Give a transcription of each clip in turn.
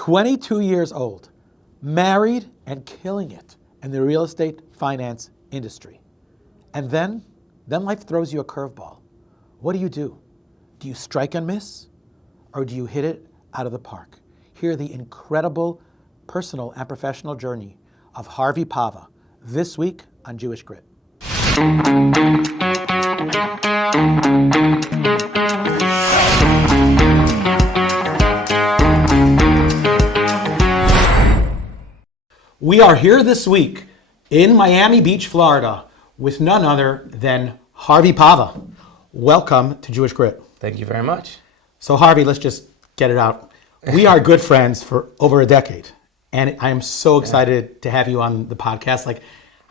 22 years old, married and killing it in the real estate finance industry. And then life throws you a curveball. What do? Do you strike and miss, or do you hit it out of the park? Hear the incredible personal and professional journey of Harvey Pava this week on Jewish Grit. We are here this week in Miami Beach, Florida, with none other than Harvey Pava. Welcome to Jewish Grit. Thank you very much. So Harvey, let's just get it out. We are good friends for over a decade, and I am so excited to have you on the podcast.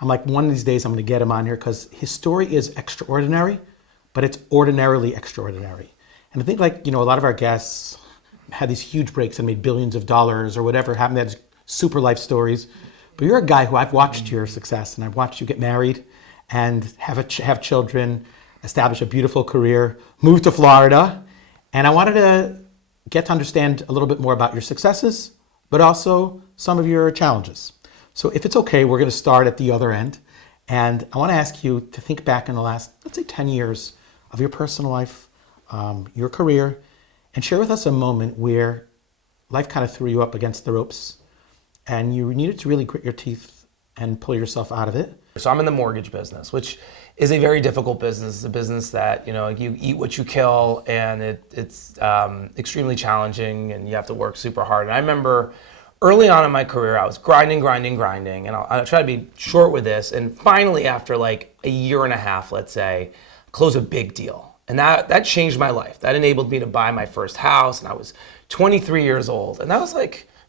I'm like, one of these days I'm going to get him on here because his story is extraordinary, but it's ordinarily extraordinary. And I think a lot of our guests had these huge breaks and made billions of dollars or whatever, having these super life stories. But you're a guy who I've watched your success, and I've watched you get married and have children, establish a beautiful career, move to Florida. And I wanted to get to understand a little bit more about your successes, but also some of your challenges. So if it's okay, we're going to start at the other end. And I want to ask you to think back in the last, let's say 10 years of your personal life, your career, and share with us a moment where life kind of threw you up against the ropes and you needed to really grit your teeth and pull yourself out of it. So I'm in the mortgage business, which is a very difficult business. It's a business that, you eat what you kill, and it's extremely challenging, and you have to work super hard. And I remember early on in my career, I was grinding, and I'll try to be short with this. And finally, after like a year and a half, let's say, close a big deal. And that changed my life. That enabled me to buy my first house, and I was 23 years old. And that was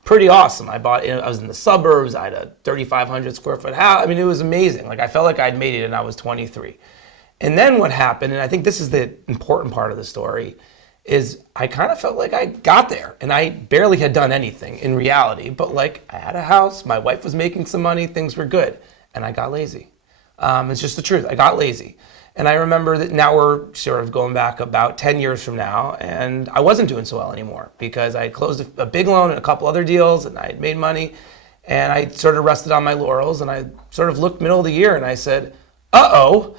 pretty awesome. I was in the suburbs. I had a 3,500 square foot house. I mean, it was amazing. I felt like I'd made it, and I was 23. And then what happened, and I think this is the important part of the story, is I kind of felt like I got there, and I barely had done anything in reality. But I had a house, my wife was making some money, things were good, and I got lazy. It's just the truth. I got lazy. And I remember that now we're sort of going back about 10 years from now, and I wasn't doing so well anymore because I had closed a big loan and a couple other deals, and I had made money, and I sort of rested on my laurels, and I sort of looked middle of the year and I said, I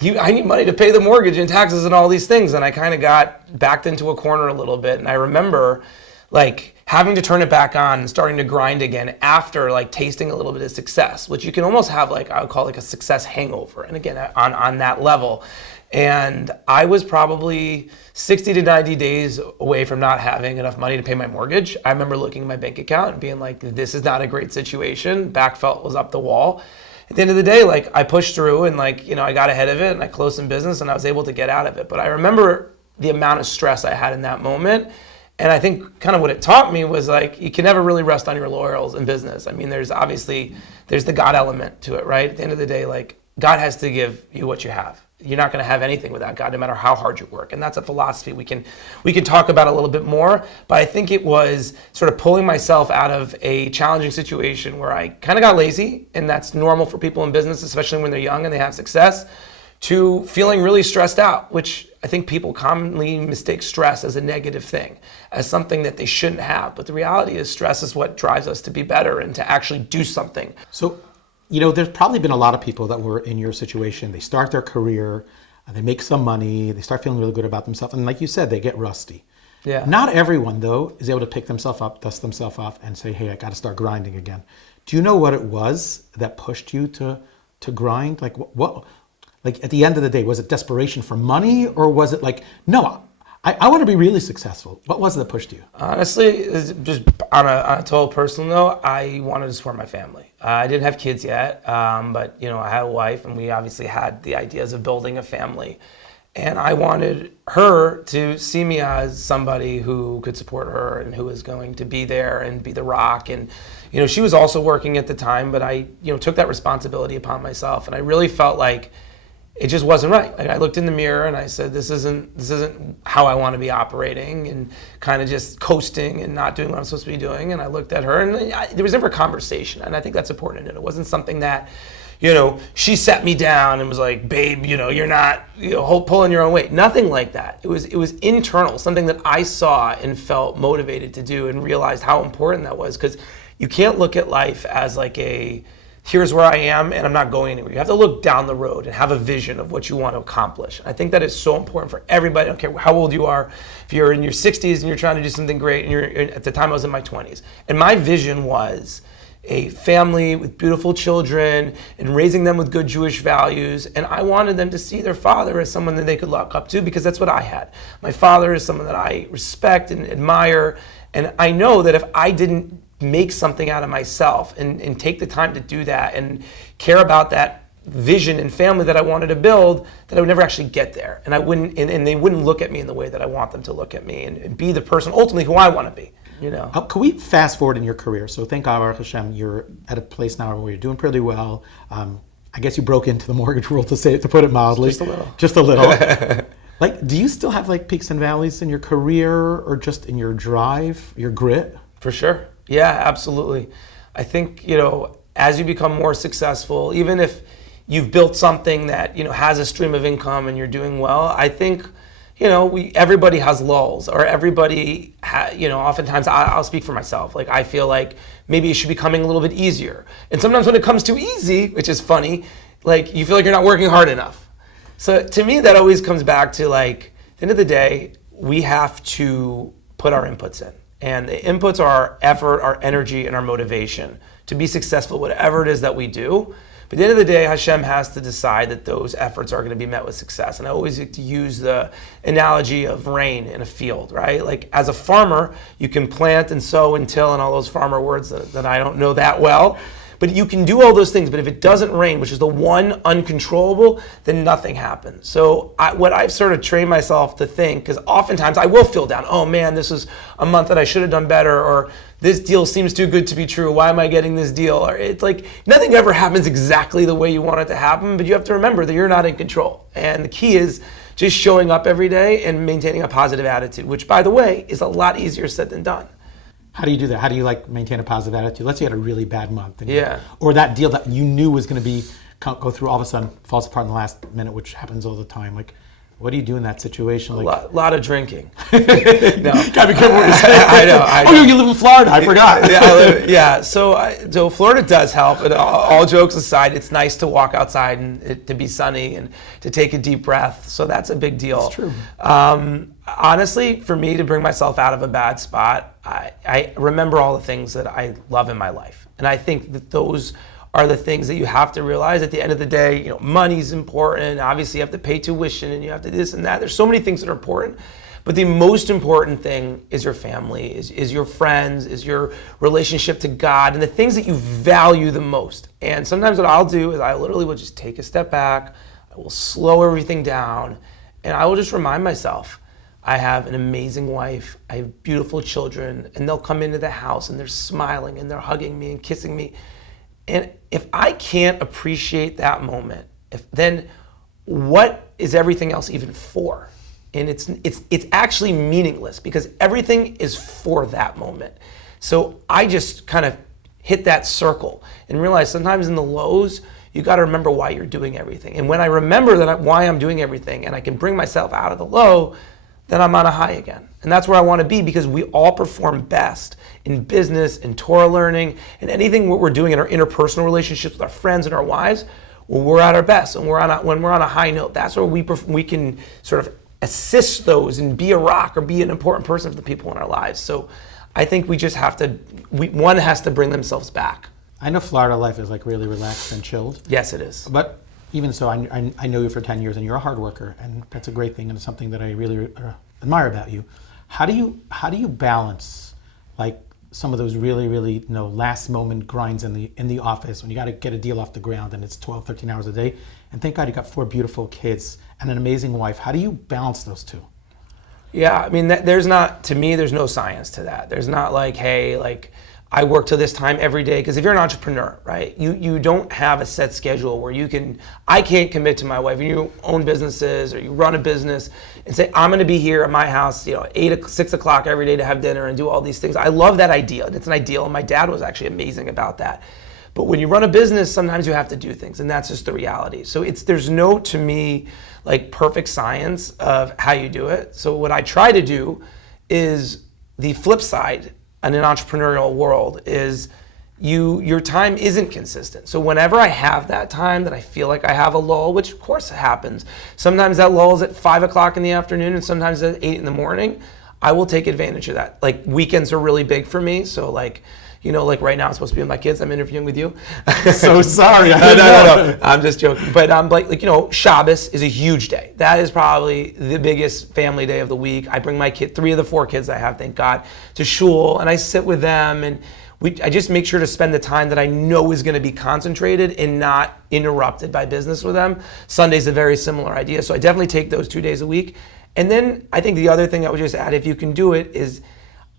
need money to pay the mortgage and taxes and all these things. And I kind of got backed into a corner a little bit. And I remember having to turn it back on and starting to grind again after tasting a little bit of success, which you can almost have I would call a success hangover. And again, on that level. And I was probably 60 to 90 days away from not having enough money to pay my mortgage. I remember looking at my bank account and being like, this is not a great situation. Back felt was up the wall. At the end of the day, I pushed through and I got ahead of it and I closed some business and I was able to get out of it. But I remember the amount of stress I had in that moment. And I think kind of what it taught me was you can never really rest on your laurels in business. I mean, there's the God element to it, right? At the end of the day, God has to give you what you have. You're not going to have anything without God, no matter how hard you work. And that's a philosophy we can talk about a little bit more. But I think it was sort of pulling myself out of a challenging situation where I kind of got lazy, and that's normal for people in business, especially when they're young and they have success, to feeling really stressed out, which I think people commonly mistake stress as a negative thing, as something that they shouldn't have. But the reality is stress is what drives us to be better and to actually do something. So, there's probably been a lot of people that were in your situation. They start their career, they make some money, they start feeling really good about themselves. And like you said, they get rusty. Yeah. Not everyone, though, is able to pick themselves up, dust themselves off, and say, hey, I got to start grinding again. Do you know what it was that pushed you to grind? What? At the end of the day, was it desperation for money, or was it no, I want to be really successful? What was it that pushed you? Honestly, just on a total personal note, I wanted to support my family. I didn't have kids yet, but I had a wife, and we obviously had the ideas of building a family. And I wanted her to see me as somebody who could support her and who was going to be there and be the rock. And she was also working at the time, but I took that responsibility upon myself, and I really felt like it just wasn't right. I looked in the mirror and I said, this isn't how I want to be operating, and kind of just coasting and not doing what I'm supposed to be doing. And I looked at her, and there was never a conversation. And I think that's important. And it wasn't something that she set me down and was like, babe, you're not, pulling your own weight. Nothing like that. It was internal, something that I saw and felt motivated to do and realized how important that was, because you can't look at life as like here's where I am and I'm not going anywhere. You have to look down the road and have a vision of what you want to accomplish. I think that is so important for everybody. I don't care how old you are. If you're in your 60s and you're trying to do something great, and at the time I was in my 20s. And my vision was a family with beautiful children and raising them with good Jewish values. And I wanted them to see their father as someone that they could look up to, because that's what I had. My father is someone that I respect and admire. And I know that if I didn't make something out of myself and take the time to do that and care about that vision and family that I wanted to build, that I would never actually get there. And I wouldn't, and they wouldn't look at me in the way that I want them to look at me and be the person ultimately who I want to be. Can we fast forward in your career? So thank God, Baruch Hashem, you're at a place now where you're doing pretty well. I guess you broke into the mortgage world, to put it mildly. Just a little. Like, do you still have like peaks and valleys in your career, or just in your drive, your grit? For sure. Yeah, absolutely. I think, as you become more successful, even if you've built something that, has a stream of income and you're doing well, I think, everybody has lulls, or everybody, oftentimes I'll speak for myself. Like, I feel like maybe it should be becoming a little bit easier. And sometimes when it comes too easy, which is funny, like you feel like you're not working hard enough. So to me, that always comes back to like, at the end of the day, we have to put our inputs in. And the inputs are our effort, our energy, and our motivation to be successful, whatever it is that we do. But at the end of the day, Hashem has to decide that those efforts are going to be met with success. And I always like to use the analogy of rain in a field, right? Like, as a farmer, you can plant and sow and till and all those farmer words that I don't know that well. But you can do all those things, but if it doesn't rain, which is the one uncontrollable, then nothing happens. So what I've sort of trained myself to think, because oftentimes I will feel down, oh man, this is a month that I should have done better, or this deal seems too good to be true, why am I getting this deal? Or it's like, nothing ever happens exactly the way you want it to happen, but you have to remember that you're not in control. And the key is just showing up every day and maintaining a positive attitude, which, by the way, is a lot easier said than done. How do you do that? How do you maintain a positive attitude? Let's say you had a really bad month. Yeah. Or that deal that you knew was going to go through, all of a sudden falls apart in the last minute, which happens all the time. Like, what do you do in that situation? A lot of drinking. No. Gotta be careful what you say. I know. Oh, you live in Florida. I forgot. Yeah. So Florida does help. But all jokes aside, it's nice to walk outside and to be sunny and to take a deep breath. So that's a big deal. It's true. Honestly, for me to bring myself out of a bad spot, I remember all the things that I love in my life. And I think that those are the things that you have to realize at the end of the day. Money's important. Obviously, you have to pay tuition and you have to this and that. There's so many things that are important. But the most important thing is your family, is your friends, is your relationship to God, and the things that you value the most. And sometimes what I'll do is I literally will just take a step back. I will slow everything down. And I will just remind myself, I have an amazing wife, I have beautiful children, and they'll come into the house and they're smiling and they're hugging me and kissing me. And if I can't appreciate that moment, then what is everything else even for? And it's actually meaningless, because everything is for that moment. So I just kind of hit that circle and realize sometimes in the lows, you got to remember why you're doing everything. And when I remember why I'm doing everything and I can bring myself out of the low, then I'm on a high again. And that's where I want to be, because we all perform best in business, in Torah learning, and anything what we're doing in our interpersonal relationships with our friends and our wives, when we're at our best and when we're on a high note. That's where we can sort of assist those and be a rock or be an important person for the people in our lives. So I think we just have to, one has to bring themselves back. I know Florida life is like really relaxed and chilled. Yes, it is. But even so, I know you for 10 years and you're a hard worker, and that's a great thing and it's something that I really admire about you. How do you balance like some of those really last moment grinds in the office when you got to get a deal off the ground and it's 12, 13 hours a day, and thank God you got 4 beautiful kids and an amazing wife. How do you balance those two? Yeah, I mean, there's no science to that. There's not like, hey, like I work till this time every day, because if you're an entrepreneur, right, you don't have a set schedule where I can't commit to my wife. And you own businesses or you run a business and say, I'm going to be here at my house, 6 o'clock every day to have dinner and do all these things. I love that ideal, and it's an ideal, and my dad was actually amazing about that. But when you run a business, sometimes you have to do things, and that's just the reality. So there's no, to me, like perfect science of how you do it. So what I try to do is the flip side in an entrepreneurial world is your time isn't consistent. So whenever I have that time that I feel like I have a lull, which of course happens, sometimes that lull is at 5 o'clock in the afternoon and sometimes at 8 in the morning, I will take advantage of that. Like weekends are really big for me. So like right now I'm supposed to be with my kids. I'm interviewing with you. So sorry. No. I'm just joking. But Shabbos is a huge day. That is probably the biggest family day of the week. I bring my 3 of the 4 kids I have, thank God, to shul, and I sit with them, and I just make sure to spend the time that I know is going to be concentrated and not interrupted by business with them. Sunday's a very similar idea. So I definitely take those 2 days a week. And then I think the other thing I would just add, if you can do it, is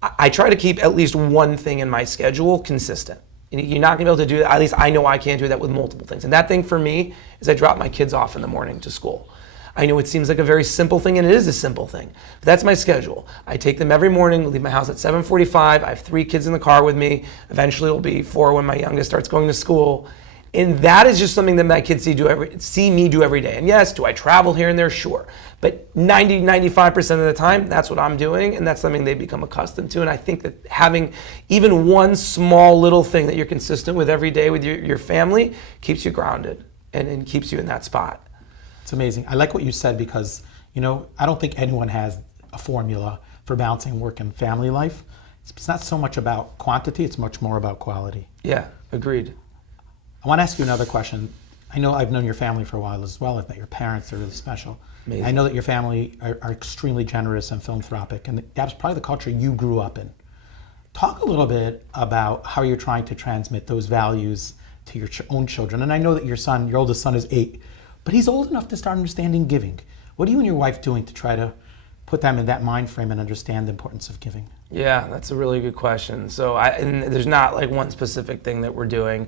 I try to keep at least one thing in my schedule consistent. You're not going to be able to do that. At least I know I can't do that with multiple things. And that thing for me is I drop my kids off in the morning to school. I know it seems like a very simple thing, and it is a simple thing. But that's my schedule. I take them every morning, leave my house at 7:45. I have 3 kids in the car with me. Eventually it'll be 4 when my youngest starts going to school. And that is just something that my kids see me do every day. And yes, do I travel here and there? Sure. But 95% of the time, that's what I'm doing, and that's something they become accustomed to. And I think that having even one small little thing that you're consistent with every day with your family keeps you grounded and keeps you in that spot. It's amazing. I like what you said because, I don't think anyone has a formula for balancing work and family life. It's not so much about quantity, it's much more about quality. Yeah, agreed. I want to ask you another question. I know I've known your family for a while as well, that your parents are really special. Amazing. I know that your family are extremely generous and philanthropic, and that's probably the culture you grew up in. Talk a little bit about how you're trying to transmit those values to your own children. And I know that your oldest son is 8, but he's old enough to start understanding giving. What are you and your wife doing to try to put them in that mind frame and understand the importance of giving? Yeah, that's a really good question. So and there's not like one specific thing that we're doing,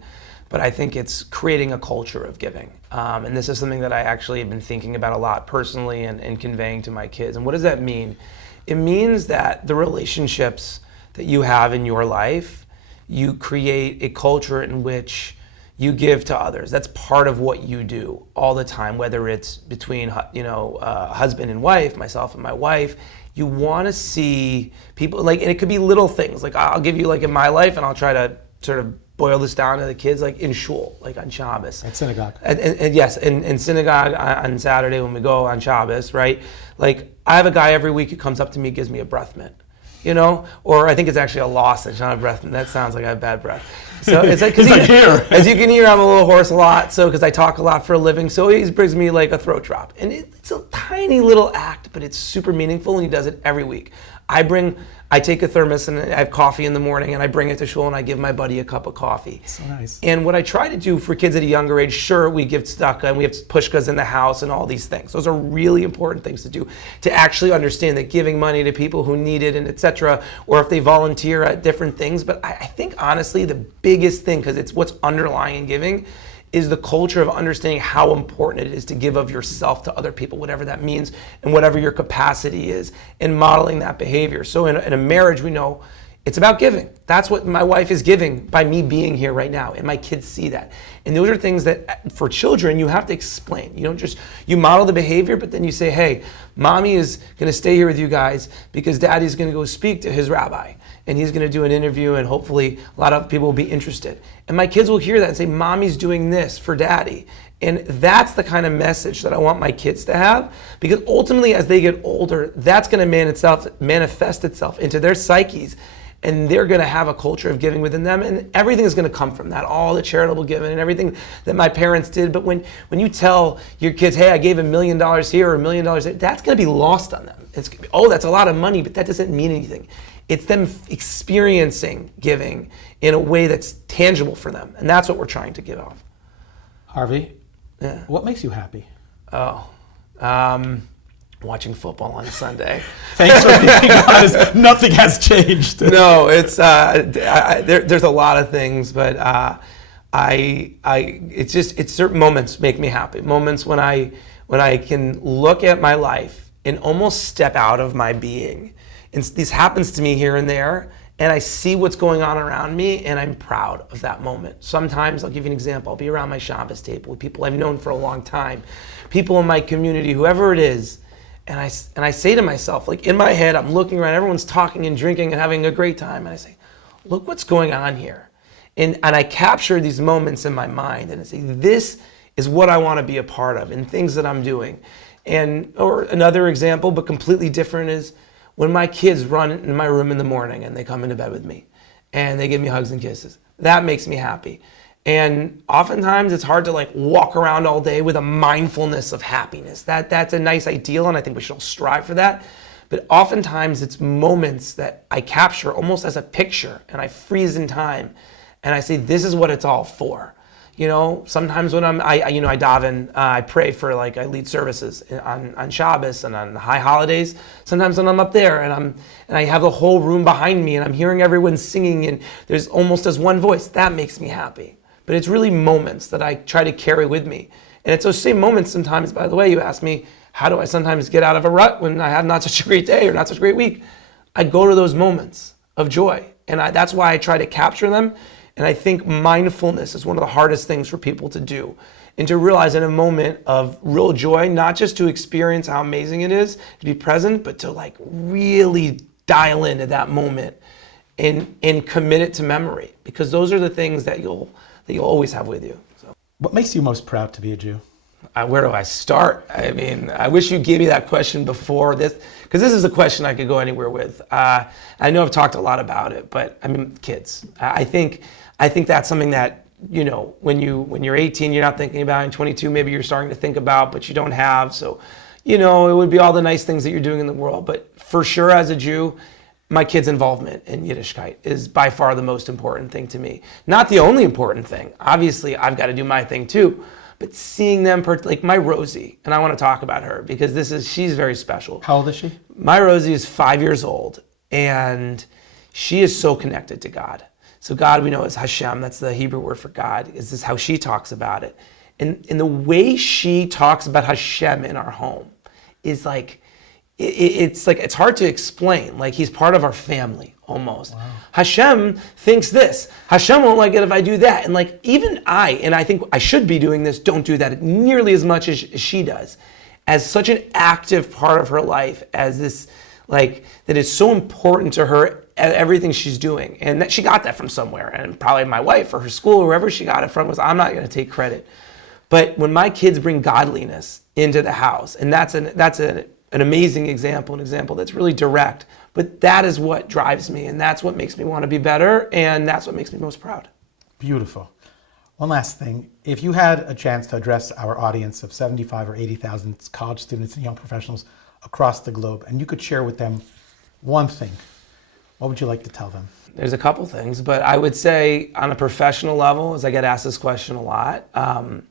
but I think it's creating a culture of giving. And this is something that I actually have been thinking about a lot personally and conveying to my kids. And what does that mean? It means that the relationships that you have in your life, you create a culture in which you give to others. That's part of what you do all the time, whether it's between husband and wife, myself and my wife. You want to see people, and it could be little things. Like I'll give you in my life, and I'll try to sort of boil this down to the kids, like in shul, like on Shabbos. At synagogue. And yes, in synagogue on Saturday when we go on Shabbos, right? Like I have a guy every week who comes up to me, gives me a breath mint. Or I think it's actually a lozenge, not a breath mint. That sounds like I have bad breath. So it's like, as you can hear, I'm a little hoarse a lot, so because I talk a lot for a living, so he brings me like a throat drop. And it's a tiny little act, but it's super meaningful, and he does it every week. I take a thermos and I have coffee in the morning, and I bring it to shul and I give my buddy a cup of coffee. So nice. And what I try to do for kids at a younger age, sure, we give tzedakah and we have pushkas in the house and all these things. Those are really important things to do, to actually understand that giving money to people who need it and etc., or if they volunteer at different things. But I think honestly the biggest thing, because it's what's underlying giving, is the culture of understanding how important it is to give of yourself to other people, whatever that means, and whatever your capacity is, and modeling that behavior. So in a marriage, we know it's about giving. That's what my wife is giving by me being here right now, and my kids see that. And those are things that, for children, you have to explain. You don't just, you model the behavior, but then you say, hey, mommy is gonna stay here with you guys because daddy's gonna go speak to his rabbi, and he's gonna do an interview, and hopefully a lot of people will be interested. And my kids will hear that and say, mommy's doing this for daddy. And that's the kind of message that I want my kids to have, because ultimately as they get older, that's gonna manifest itself into their psyches, and they're gonna have a culture of giving within them, and everything is gonna come from that, all the charitable giving and everything that my parents did. But when you tell your kids, hey, I gave $1 million here or $1 million there, that's gonna be lost on them. It's, oh, that's a lot of money, but that doesn't mean anything. It's them experiencing giving in a way that's tangible for them. And that's what we're trying to give off. Harvey, Yeah. what makes you happy? Watching football on Sunday. Thanks for being honest. Nothing has changed. No, it's there's a lot of things, but it's certain moments make me happy. Moments when I can look at my life and almost step out of my being. And this happens to me here and there, and I see what's going on around me, and I'm proud of that moment. Sometimes, I'll give you an example. I'll be around my Shabbos table with people I've known for a long time, people in my community, whoever it is, and I say to myself, like in my head, I'm looking around, everyone's talking and drinking and having a great time, and I say, look what's going on here. And I capture these moments in my mind, and I say, this is what I want to be a part of, and things that I'm doing. Or another example, but completely different, is when my kids run in my room in the morning and they come into bed with me and they give me hugs and kisses. That makes me happy. And oftentimes it's hard to like walk around all day with a mindfulness of happiness. That's a nice ideal, and I think we should all strive for that. But oftentimes it's moments that I capture almost as a picture, and I freeze in time and I say, this is what it's all for. You know, sometimes when I daven, I pray for, like, I lead services on Shabbos and on the high holidays. Sometimes when I'm up there and I have the whole room behind me and I'm hearing everyone singing and there's almost as one voice, that makes me happy. But it's really moments that I try to carry with me. And it's those same moments sometimes, by the way, you ask me, how do I sometimes get out of a rut when I have not such a great day or not such a great week? I go to those moments of joy. And that's why I try to capture them. And I think mindfulness is one of the hardest things for people to do, and to realize in a moment of real joy, not just to experience how amazing it is to be present, but to like really dial into that moment and commit it to memory, because those are the things that you'll always have with you. So, What makes you most proud to be a Jew? where do I start? I mean, I wish you gave me that question before this, because this is a question I could go anywhere with. I know I've talked a lot about it, but I mean, kids. I think that's something that, you know, when you're 18, you're not thinking about. In 22, maybe you're starting to think about, but you don't have. So, you know, it would be all the nice things that you're doing in the world. But for sure, as a Jew, my kids' involvement in Yiddishkeit is by far the most important thing to me. Not the only important thing. Obviously, I've got to do my thing too. But seeing them, like my Rosie, and I want to talk about her because she's very special. How old is she? My Rosie is 5 years old, and she is so connected to God. So God, we know, is Hashem. That's the Hebrew word for God. This is how she talks about it. And the way she talks about Hashem in our home is like, it's hard to explain. Like, he's part of our family almost. Wow. Hashem thinks this. Hashem won't like it if I do that. And like, even I think I should be doing this, don't do that nearly as much as she does. As such an active part of her life, as this, like, that is so important to her, everything she's doing. And that she got that from somewhere. And probably my wife or her school, or wherever she got it from, I'm not going to take credit. But when my kids bring godliness into the house, and that's an amazing example, an example that's really direct, but that is what drives me, and that's what makes me want to be better, and that's what makes me most proud. Beautiful. One last thing. If you had a chance to address our audience of 75 or 80,000 college students and young professionals across the globe, and you could share with them one thing, what would you like to tell them? There's a couple things, but I would say on a professional level, as I get asked this question a lot, and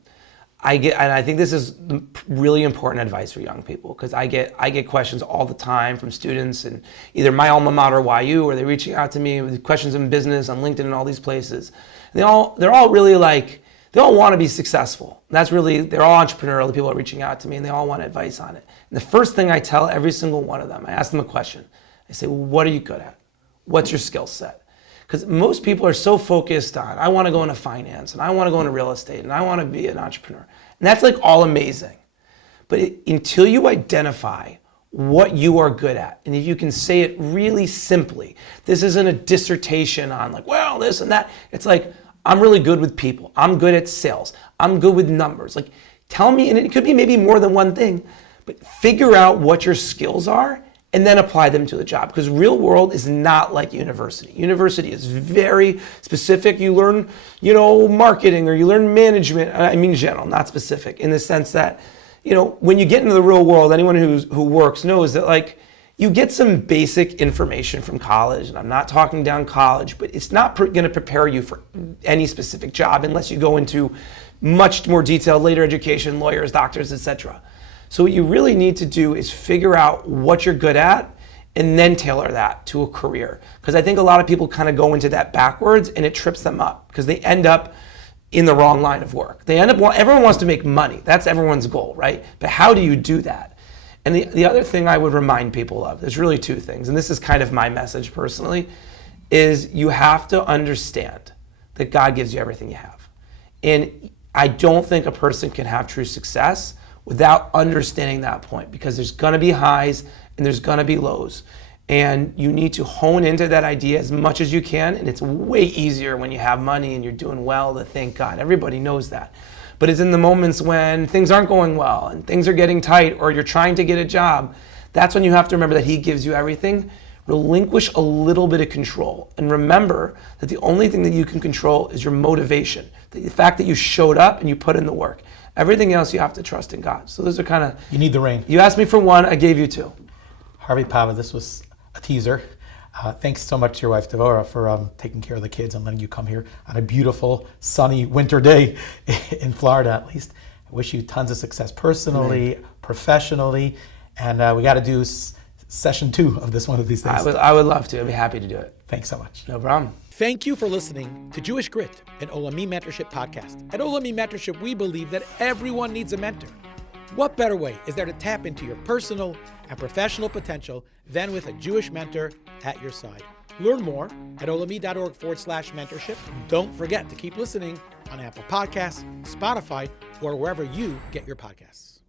I think this is really important advice for young people, because I get questions all the time from students, and either my alma mater, YU, or they're reaching out to me with questions in business, on LinkedIn, and all these places. And they're all really like, they all want to be successful. They're all entrepreneurial. The people are reaching out to me, and they all want advice on it. And the first thing I tell every single one of them, I ask them a question. I say, well, what are you good at? What's your skill set? Because most people are so focused on, I want to go into finance, and I want to go into real estate, and I want to be an entrepreneur. And that's like all amazing. But until you identify what you are good at, and if you can say it really simply, this isn't a dissertation on like, well, this and that. It's like, I'm really good with people. I'm good at sales. I'm good with numbers. Like, tell me, and it could be maybe more than one thing, but figure out what your skills are and then apply them to the job. Because real world is not like university. University is very specific. You learn, marketing, or you learn management. I mean general, not specific, in the sense that, when you get into the real world, anyone who works knows that, like, you get some basic information from college, and I'm not talking down college, but it's not going to prepare you for any specific job unless you go into much more detail, later education, lawyers, doctors, etc. So what you really need to do is figure out what you're good at and then tailor that to a career. Because I think a lot of people kind of go into that backwards, and it trips them up because they end up in the wrong line of work. Everyone wants to make money. That's everyone's goal, right? But how do you do that? And the other thing I would remind people of, there's really two things, and this is kind of my message personally, is you have to understand that God gives you everything you have. And I don't think a person can have true success without understanding that point, because there's gonna be highs and there's gonna be lows. And you need to hone into that idea as much as you can. And it's way easier when you have money and you're doing well to thank God. Everybody knows that. But it's in the moments when things aren't going well and things are getting tight, or you're trying to get a job, that's when you have to remember that He gives you everything. Relinquish a little bit of control. And remember that the only thing that you can control is your motivation. The fact that you showed up and you put in the work. Everything else you have to trust in God. So those are kind of... You need the rain. You asked me for one, I gave you two. Harvey Pava, this was a teaser. Thanks so much to your wife, Devorah, for taking care of the kids and letting you come here on a beautiful, sunny winter day in Florida, at least. I wish you tons of success personally, professionally, and we got to do session 2 of this one of these days. I would love to. I'd be happy to do it. Thanks so much. No problem. Thank you for listening to Jewish Grit, an Olami Mentorship podcast. At Olami Mentorship, we believe that everyone needs a mentor. What better way is there to tap into your personal and professional potential than with a Jewish mentor at your side? Learn more at olami.org/mentorship. Don't forget to keep listening on Apple Podcasts, Spotify, or wherever you get your podcasts.